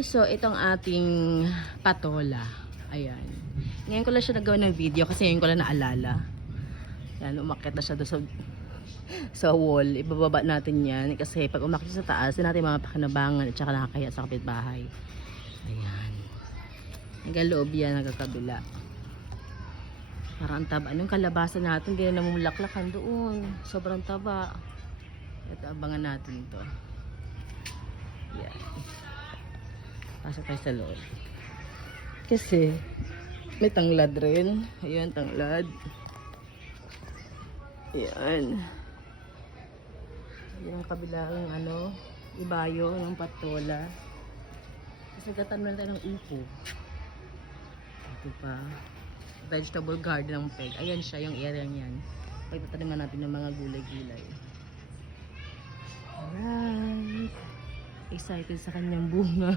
Hi! So, itong ating patola. Ayan. Ngayon ko lang siya nagawa ng video kasi ngayon ko lang naalala. Ayan, umakyat na siya doon sa wall. Ibababa natin yan. Kasi pag umakyat sa taas, din natin mga pakinabangan at saka nakakaya sa kapitbahay. Ayan. Hanggang loob yan, hanggang kabila. Parang taba. Anong kalabasa natin? Hindi na namumulaklakan doon. Sobrang taba. Ito, abangan natin to. Yan. Pasok tayo sa loob. Kasi may tanglad rin. Ayan, tanglad. Ayan. Ayan ang kabilang ibayo ng patola. Kasagatan na tayo ng upo. Ito pa. Vegetable garden ng peg. Ayan siya, yung area niyan. Pagtataniman natin ng mga gulay-gulay. Alright. Excited sa kanyang bunga.